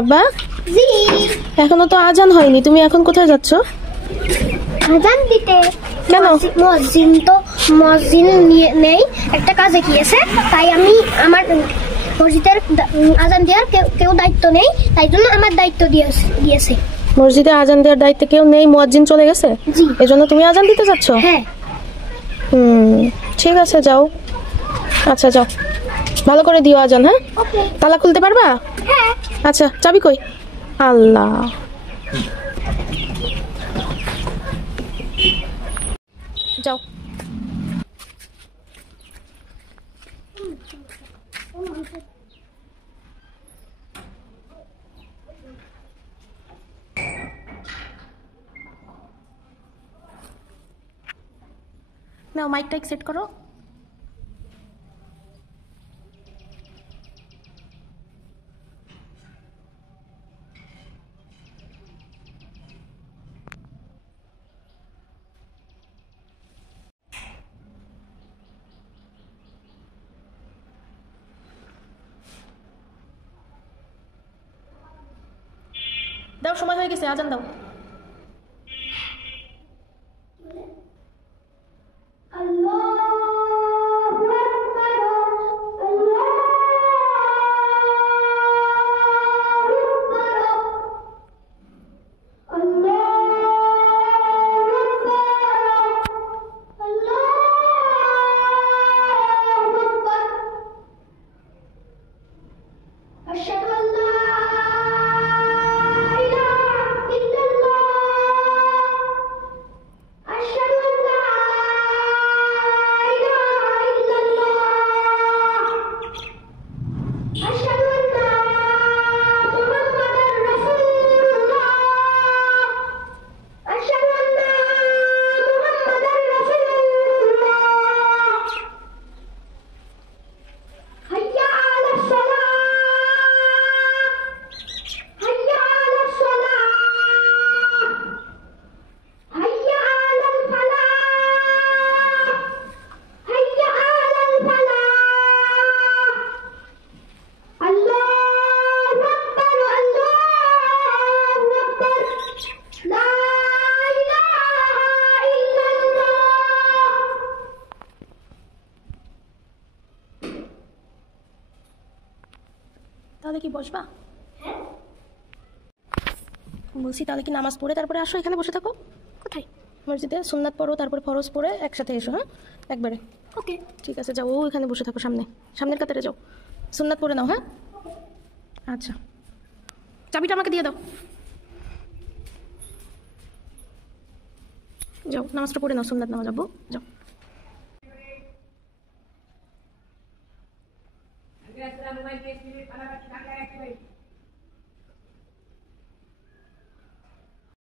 আব্বা, জি। এখনো তো আজান হয়নি, তুমি এখন কোথায় যাচ্ছ? আজান দিতে। কেন? মসজিদ নেই, একটা কাজে গিয়েছে, তাই আমি আমার মসজিদের আজান দেওয়ার কেউ দায়িত্ব নেই, তাই জন্য আমার দায়িত্ব দিয়েছে। মসজিদে আজান দেওয়ার দায়িত্ব কেউ নেই, মুয়াজ্জিন চলে গেছে। জি। এজন্য তুমি আজান দিতে যাচ্ছ? হ্যাঁ। ঠিক আছে, যাও। আচ্ছা যাও, ভালো করে দিও আজান। হ্যাঁ, ওকে। তালা খুলতে পারবা? হ্যাঁ। আচ্ছা, চাবি কই? আল্লাহ, যাও। নাও, মাইকটা সেট করো। দাও, সময় হয়ে গেছে, আজান দাও। তাহলে কি বসবা? বলছি, তাহলে কি নামাজ পড়ে তারপরে আসো, এখানে বসে থাকো। কোথায়? মসজিদে সুন্নাত পড়ো, তারপরে ফরজ পড়ে একসাথে এসো। হ্যাঁ, একবারে। ওকে। ঠিক আছে, যাও, ওইখানে বসে থাকো, সামনের কাতারে যাও, সুন্নাত পড়ে নাও। হ্যাঁ, আচ্ছা, চাবিটা আমাকে দিয়ে দাও। যাও, নামাজটা পড়ে নাও, সুন্নাত নামাজ। যাবো, যাও।